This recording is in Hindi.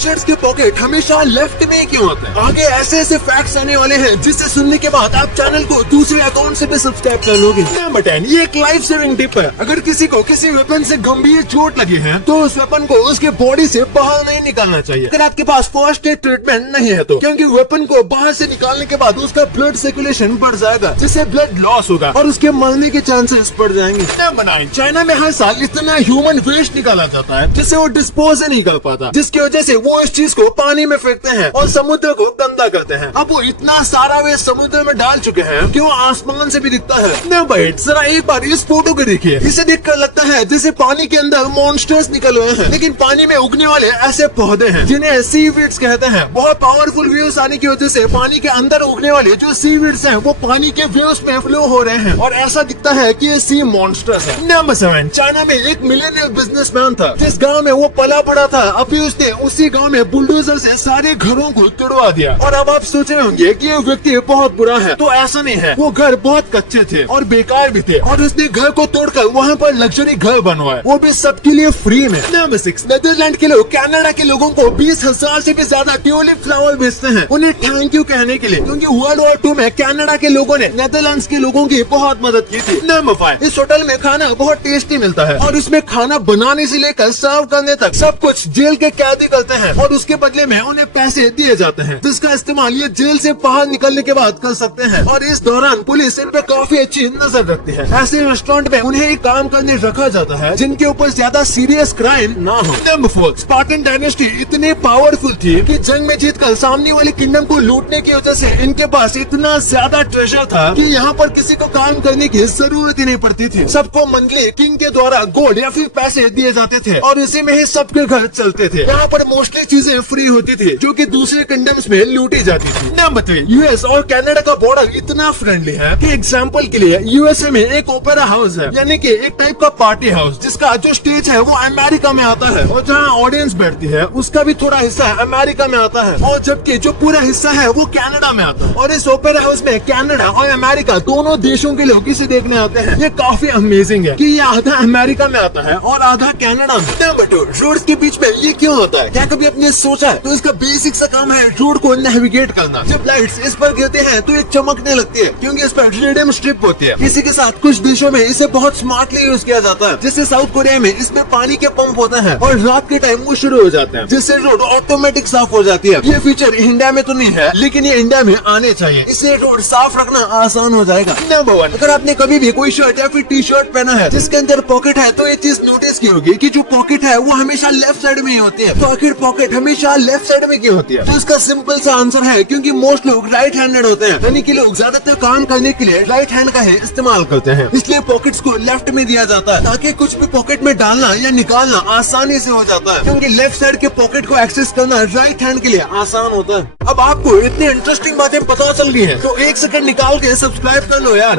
शर्ट्स के पॉकेट हमेशा लेफ्ट में क्यों होते हैं? आगे ऐसे ऐसे फैक्ट्स आने वाले हैं जिससे सुनने के बाद आप चैनल को दूसरे अकाउंट से भी सब्सक्राइब कर लोगे। नंबर 10, ये एक लाइफ सेविंग टिप है। अगर किसी को किसी वेपन से गंभीर चोट लगी है तो उस वेपन को उसके बॉडी से बाहर नहीं निकालना चाहिए अगर आपके पास फर्स्ट एड ट्रीटमेंट नहीं है तो, क्योंकि वेपन को बाहर से निकालने के बाद उसका ब्लड सर्कुलेशन बढ़ जाएगा जिससे ब्लड लॉस होगा और उसके मरने के चांसेस बढ़ जाएंगे। नंबर 9, चाइना में हर साल इतना ह्यूमन वेस्ट निकाला जाता है जिससे वो डिस्पोज नहीं कर पाता, जिसकी वजह से वो इस चीज को पानी में फेंकते हैं और समुद्र को गंदा करते हैं। अब वो इतना सारा वेस्ट समुद्र में डाल चुके हैं कि वो आसमान से भी दिखता है। नंबर 8, जरा एक बार इस फोटो को देखिए। इसे देखकर लगता है जैसे पानी के अंदर मॉन्स्टर्स निकल रहे हैं, लेकिन पानी में उगने वाले ऐसे पौधे हैं जिन्हें सीवीड्स कहते हैं। बहुत पावरफुल वेव्स आने की वजह से पानी के अंदर उगने वाले जो सीवीड्स हैं वो पानी के वेव्स में फ्लो हो रहे हैं और ऐसा दिखता है कि ये सी मॉन्स्टर्स है। नंबर 7, चाइना में एक मिलियनियर बिजनेसमैन था जिस गांव में वो पला पड़ा था। अभी उसने उसी गांव में बुलडोजर से सारे घरों को तोड़वा दिया। और अब आप सोच रहे होंगे कि ये व्यक्ति बहुत बुरा है, तो ऐसा नहीं है। वो घर बहुत कच्चे थे और बेकार भी थे और उसने घर को तोड़कर वहाँ पर लग्जरी घर बनवाया, वो भी सबके लिए फ्री में। नंबर 6, नीदरलैंड के लोग कनाडा के लोगों को 20,000 से भी ज्यादा ट्यूलिप फ्लावर भेजते हैं उन्हें थैंक यू कहने के लिए, क्योंकि वर्ल्ड वॉर 2 में कनाडा के लोगों ने नीदरलैंड के लोगों की बहुत मदद की थी। नंबर 5, इस होटल में खाना बहुत टेस्टी मिलता है और इसमें खाना बनाने से लेकर सर्व करने तक सब कुछ जेल के कैदी करते हैं और उसके बदले में उन्हें पैसे दिए जाते हैं जिसका इस्तेमाल ये जेल से बाहर निकलने के बाद कर सकते हैं। और इस दौरान पुलिस इन पे काफी अच्छी नजर रखती है। ऐसे रेस्टोरेंट में उन्हें एक काम करने रखा जाता है जिनके ऊपर ज्यादा सीरियस क्राइम ना हो। नंबर 4, स्पार्टन डायनेस्टी इतनी पावरफुल थी कि जंग में जीतकर सामने वाली किंगडम को लूटने की वजह से इनके पास इतना ज्यादा ट्रेजर था कि यहाँ पर किसी को काम करने की जरूरत ही नहीं पड़ती थी। सबको मंथली किंग के द्वारा गोल्ड या फिर पैसे दिए जाते थे और इसी में ही सबके घर चलते थे। यहाँ पर मोस्टली चीजें फ्री होती थी जो कि दूसरे किंगडम्स में लूटी जाती थी। नंबर 3, यूएस और कनाडा का बॉर्डर इतना फ्रेंडली है कि एग्जांपल के लिए यूएसए में एक ओपेरा हाउस है, यानी कि एक टाइप का पार्टी हाउस जिसका जो स्टेज है वो अमेरिका में आता है और जहाँ ऑडियंस बैठती है उसका भी थोड़ा हिस्सा अमेरिका में आता है और जबकि जो पूरा हिस्सा है वो कनाडा में आता है। और इस ओपेरा हाउस में कनाडा और अमेरिका दोनों देशों के लोग इसे देखने आते हैं। ये काफी अमेजिंग है कि ये आधा अमेरिका में आता है और आधा कनाडा में। नंबर 2, रोड्स के बीच में ये क्यों होता है? क्या कभी आपने सोचा है? तो इसका बेसिक सा काम है रोड को नेविगेट करना। जब लाइट्स इस पर गिरते हैं तो ये चमकने लगती है क्योंकि इस पर रेडियम स्ट्रिप होती है। इसी के साथ कुछ देशों में इसे बहुत स्मार्टली यूज किया जाता है, जैसे साउथ कोरिया में इसमें पानी के पंप होते हैं और रात के टाइम वो शुरू हो जाते हैं जिससे रोड ऑटोमेटिक साफ हो जाती है। ये फीचर इंडिया में तो नहीं है लेकिन ये इंडिया में आने चाहिए, इससे रोड साफ रखना आसान हो जाएगा। नंबर 1, अगर आपने कभी भी कोई शर्ट या फिर टी शर्ट पहना है जिसके अंदर पॉकेट है तो ये चीज नोटिस की होगी कि जो पॉकेट है वो हमेशा लेफ्ट साइड में ही होती है। तो आखिर पॉकेट हमेशा लेफ्ट साइड में क्यों होती है? तो इसका सिंपल सा आंसर है क्योंकि मोस्ट लोग राइट हैंडेड होते हैं, यानी कि लोग ज्यादातर काम करने के लिए राइट हैंड का ही इस्तेमाल करते हैं। इसलिए पॉकेट्स को लेफ्ट में दिया जाता है ताकि कुछ भी पॉकेट में डालना या निकालना आसानी से हो जाता है, क्योंकि लेफ्ट साइड के पॉकेट को एक्सेस करना राइट हैंड के लिए आसान होता है। अब आपको इतनी इंटरेस्टिंग बातें पता चल गई हैं तो 1 सेकंड निकाल के सब्सक्राइब कर लो यार।